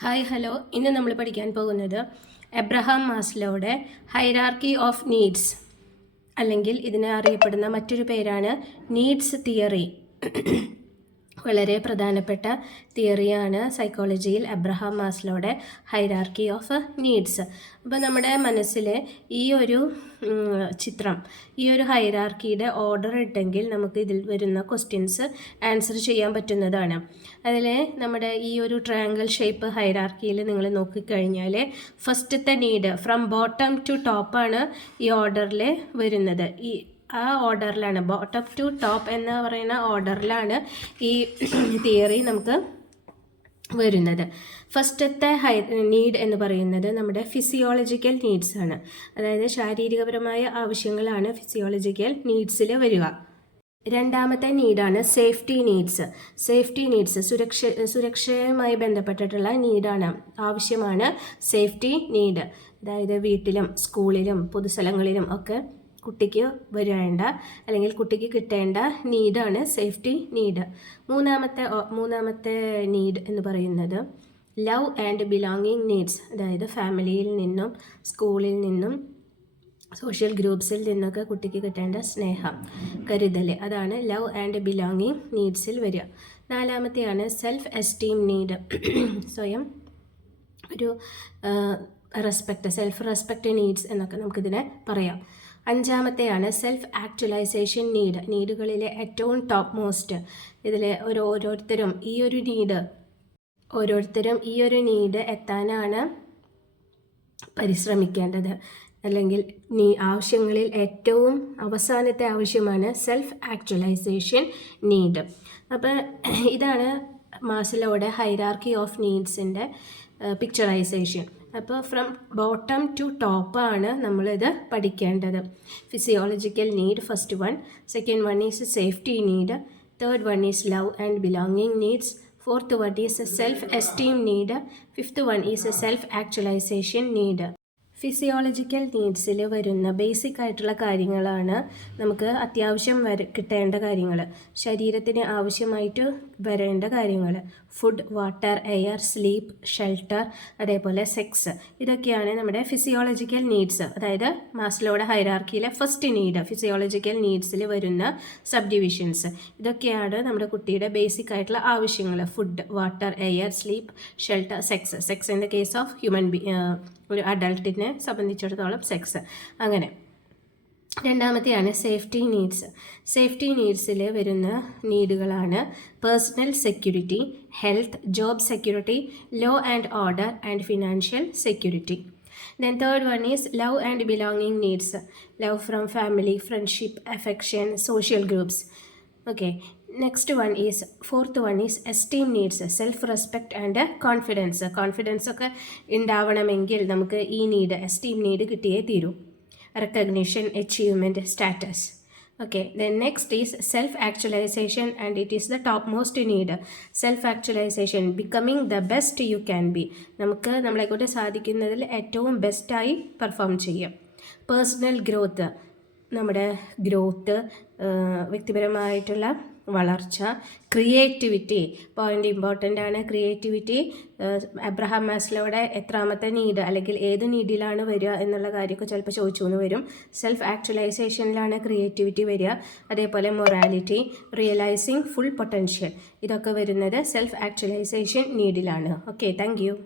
Hi hello, ഇന്ന് നമ്മൾ പഠിക്കാൻ പോകുന്നത് എബ്രഹാം മാസ്ലോയുടെ ഹൈറാർക്കി ഓഫ് നീഡ്സ്, അല്ലെങ്കിൽ ഇതിനെ അറിയപ്പെടുന്ന മറ്റൊരു പേരാണ് നീഡ്സ് തിയറി. വളരെ പ്രധാനപ്പെട്ട തിയറിയാണ് സൈക്കോളജിയിൽ എബ്രഹാം മാസ്ലോയുടെ ഹൈറാർക്കി ഓഫ് നീഡ്സ്. അപ്പോൾ നമ്മുടെ മനസ്സിൽ ഈ ഒരു ചിത്രം, ഈ ഒരു ഹൈറാർക്കിയുടെ ഓർഡർ ഇട്ടെങ്കിൽ നമുക്ക് ഇതിൽ വരുന്ന ക്വസ്റ്റ്യൻസ് ആൻസർ ചെയ്യാൻ പറ്റുന്നതാണ്. അതിൽ നമ്മുടെ ഈ ഒരു ട്രയാങ്കിൾ ഷേപ്പ് ഹൈറാർക്കിയിൽ നിങ്ങൾ നോക്കിക്കഴിഞ്ഞാൽ ഫസ്റ്റത്തെ നീഡ് ഫ്രം ബോട്ടം ടു ടോപ്പാണ് ഈ ഓർഡറിൽ വരുന്നത്. ആ ഓർഡറിലാണ്, ബോട്ടം ടു ടോപ്പ് എന്ന് പറയുന്ന ഓർഡറിലാണ് ഈ തിയറി നമുക്ക് വരുന്നത്. ഫസ്റ്റത്തെ നീഡ് എന്ന് പറയുന്നത് നമ്മുടെ ഫിസിയോളജിക്കൽ നീഡ്സ് ആണ്. അതായത് ശാരീരികപരമായ ആവശ്യങ്ങളാണ് ഫിസിയോളജിക്കൽ നീഡ്സിൽ വരിക. രണ്ടാമത്തെ നീഡാണ് സേഫ്റ്റി നീഡ്സ്. സേഫ്റ്റി നീഡ്സ് സുരക്ഷയുമായി ബന്ധപ്പെട്ടിട്ടുള്ള നീഡാണ്, ആവശ്യമാണ് സേഫ്റ്റി നീഡ്. അതായത് വീട്ടിലും സ്കൂളിലും പൊതുസ്ഥലങ്ങളിലും ഒക്കെ കുട്ടിക്ക് വരേണ്ട അല്ലെങ്കിൽ കുട്ടിക്ക് കിട്ടേണ്ട നീഡാണ് സേഫ്റ്റി നീഡ്. മൂന്നാമത്തെ നീഡ് എന്ന് പറയുന്നത് ലവ് ആൻഡ് ബിലോങ്ങിങ് നീഡ്സ്. അതായത് ഫാമിലിയിൽ നിന്നും സ്കൂളിൽ നിന്നും സോഷ്യൽ ഗ്രൂപ്പ്സിൽ നിന്നൊക്കെ കുട്ടിക്ക് കിട്ടേണ്ട സ്നേഹം, കരുതൽ, അതാണ് ലവ് ആൻഡ് ബിലോങ്ങിങ് നീഡ്സിൽ വരിക. നാലാമത്തെയാണ് സെൽഫ് എസ്റ്റീം നീഡ്. സ്വയം ഒരു റെസ്പെക്റ്റ്, സെൽഫ് റെസ്പെക്റ്റ് നീഡ്സ് എന്നൊക്കെ നമുക്കിതിനെ പറയാം. അഞ്ചാമത്തെയാണ് സെൽഫ് ആക്ച്വലൈസേഷൻ നീഡ്. നീഡുകളിലെ ഏറ്റവും ടോപ്പ് മോസ്റ്റ്. ഇതിൽ ഓരോരുത്തരും ഈ ഒരു നീഡ് എത്താനാണ് പരിശ്രമിക്കേണ്ടത്. അല്ലെങ്കിൽ ആവശ്യങ്ങളിൽ ഏറ്റവും അവസാനത്തെ ആവശ്യമാണ് സെൽഫ് ആക്ച്വലൈസേഷൻ നീഡ്. അപ്പോൾ ഇതാണ് മാസ്ലോയുടെ ഹൈറാർക്കി ഓഫ് നീഡ്സിൻ്റെ പിക്ചറൈസേഷൻ. അപ്പോൾ ഫ്രം ബോട്ടം ടു ടോപ്പാണ് നമ്മളിത് പഠിക്കേണ്ടത്. Physiological need first one, second one is safety need, third one is love and belonging needs, fourth one is self esteem need, fifth one is self actualisation need. Physiological നീഡ്സിൽ വരുന്ന basic ആയിട്ടുള്ള കാര്യങ്ങളാണ് നമുക്ക് അത്യാവശ്യം കിട്ടേണ്ട കാര്യങ്ങൾ, ശരീരത്തിന് ആവശ്യമായിട്ട് വരേണ്ട കാര്യങ്ങൾ. Food, water, air, sleep, shelter, അതേപോലെ സെക്സ്. ഇതൊക്കെയാണ് നമ്മുടെ ഫിസിയോളജിക്കൽ നീഡ്സ്. അതായത് മാസ്ലോയുടെ ഹൈറാർക്കിയിലെ ഫസ്റ്റ് നീഡ്, ഫിസിയോളജിക്കൽ നീഡ്സിൽ വരുന്ന സബ് ഡിവിഷൻസ്. ഇതൊക്കെയാണ് നമ്മുടെ കുട്ടിയുടെ ബേസിക് ആയിട്ടുള്ള ആവശ്യങ്ങൾ. Food, water, air, sleep, shelter, sex. Sex in the case of ഒരു അഡൾട്ടിനെ സംബന്ധിച്ചിടത്തോളം സെക്സ്. അങ്ങനെ രണ്ടാമത്തെയാണ് സേഫ്റ്റി നീഡ്സ്. സേഫ്റ്റി നീഡ്സിൽ വരുന്ന നീഡുകളാണ് personal security, health, job security, law and order and financial security. Then third one is love and belonging needs. Love from family, friendship, affection, social groups. Okay. Next one is, fourth one is esteem needs, self respect and confidence. Confidence ഒക്കെ ഉണ്ടാവണമെങ്കിൽ നമുക്ക് ഈ need, esteem need കിട്ടിയേ തീരൂ. Recognition, achievement, status. Okay, then next is self actualization, and it is the topmost need. Self actualization, becoming the best you can be. നമുക്ക് നമ്മളെക്കൊണ്ട് സാധിക്കുന്നതിൽ ഏറ്റവും ബെസ്റ്റായി perform ചെയ്യാം. പേഴ്സണൽ ഗ്രോത്ത്, നമ്മുടെ ഗ്രോത്ത്, വ്യക്തിപരമായിട്ടുള്ള വളർച്ച. ക്രിയേറ്റിവിറ്റി, പോയിൻ്റ് ഇമ്പോർട്ടൻ്റ് ആണ്. ക്രിയേറ്റിവിറ്റി എബ്രഹാം മാസ്ലോയുടെ എത്രാമത്തെ need അല്ലെങ്കിൽ ഏത് നീഡിലാണ് വരിക എന്നുള്ള കാര്യമൊക്കെ ചിലപ്പോൾ ചോദിച്ചു എന്ന് വരും. സെൽഫ് ആക്ച്വലൈസേഷനിലാണ് ക്രിയേറ്റിവിറ്റി വരിക. അതേപോലെ മൊറാലിറ്റി, റിയലൈസിങ് ഫുൾ പൊട്ടൻഷ്യൽ, ഇതൊക്കെ വരുന്നത് സെൽഫ് ആക്ച്വലൈസേഷൻ നീഡിലാണ്. Okay, thank U.